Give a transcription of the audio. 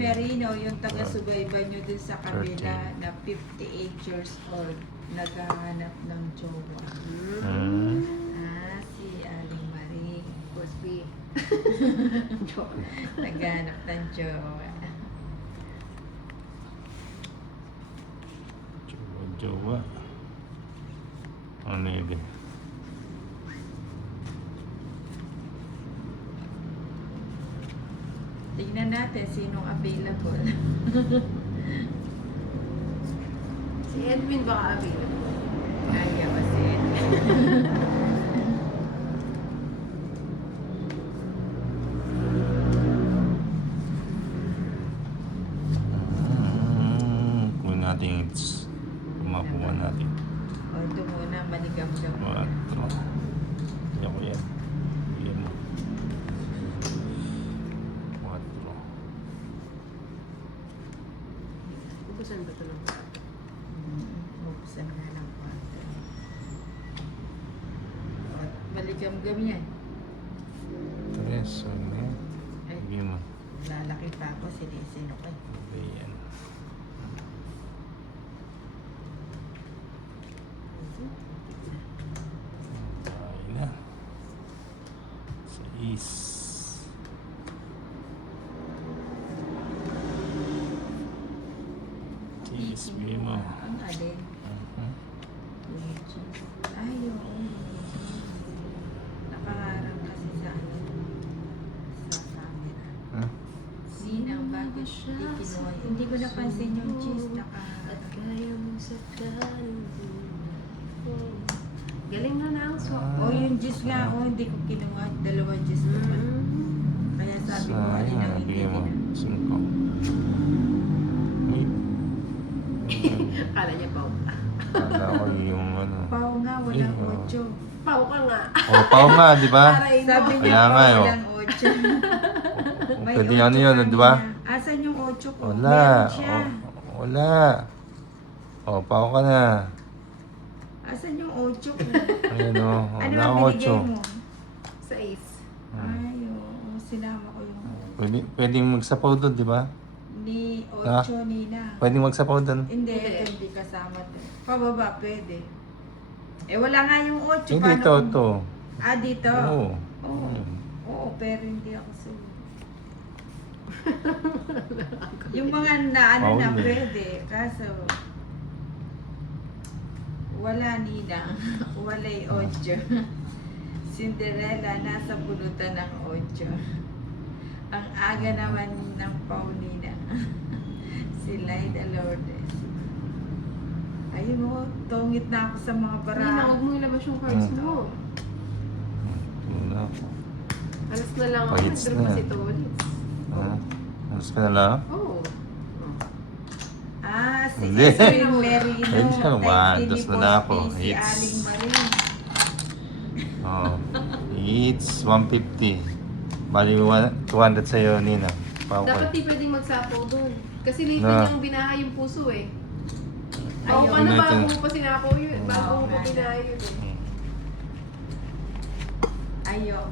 Merino, yung taga-subayban nyo dun sa kabila na 58 years old, naghahanap ng jowa. Si Aling Marie. Cosby. Naghahanap ng jowa. Jowa. Ano yun? Tingnan natin sinong available. Si Edwin baka available. Ayaw kasi. Kung natin yung kumakuha natin. O, ito muna, manigam-gam. 4. Kaya ko yan. Yan mo. 4. Ubusan ba ito lang? Buksan nga ng kwarto. At maligam-gam yan. 3. So, yan. Ay, Hindi mo. lalaki pa ako, sinisino ko. Ayan. Ayun na. 6. TSB mo. Ang alin? Ay, oo. Nakaharap kasi sa ano, sa camera. Huh? Sina ang bago siya. Hindi ko napansin yung cheese nakaharap. Kaya mo sa galing na na ang swak. O yung juice nga, hindi ko kinuha. 2 juice naman. Kaya sabi ko, alin ang hindi Bigyan mo. na. 5. Uy. Kala niya pao. Kala ko yung ano. Pao nga, walang Eh, 8. Pao ka nga. Oh, pao nga, di ba? Sabi niya, Kaya nga, pao oh. walang 8. Pwede ano yun, di ba? Asan yung 8 ko? Wala. Meron siya. Oh, wala. Oh, pao ka na. Asan yung 8 ko? Ayun o. Ano Wala ang akong binigay 8. mo? Sa ace. Ay, oo. Sinama ko yung Pwedeng magsapaw doon, di ba? ni Ah? 8 Nina. Pwedeng magsapaw doon. Hindi, Hindi. ito hindi kasama to. Pababa, pwede. Eh, wala nga yung 8. Hindi, ito, ito. Ah, dito? Oo. Oo. Oo, pero hindi ako sulit. Yung mga na ano na Paul, eh. pwede. Kaso, wala Nina. Wala'y 8. Cinderella, nasa pulutan ng 8. Ang aga naman ng Paulina. Si Lyda Lourdes. Ayun mo, tungit na ako sa mga Hindi na, bara. huwag mo ilabas yung cards mo. Wala ako. Alas na lang ako. Pagits Nag-drop na. kasi ito ulit. Ha? Alas ka na lang? Oo. Si Hindi. Catherine Merino. Hindi, umados na na ako. Si It's- Aling Marie. Oo. It's 150. Bali 200 sa'yo, Nina. Pao ka. Dapat di pwedeng magsapaw doon. Kasi late Na. na niyang binaha yung puso eh. Pao Ayaw. ka na Natin. bago mo pa sinapaw yun. Bago mo pa Oo, binaha yun eh. Ayaw.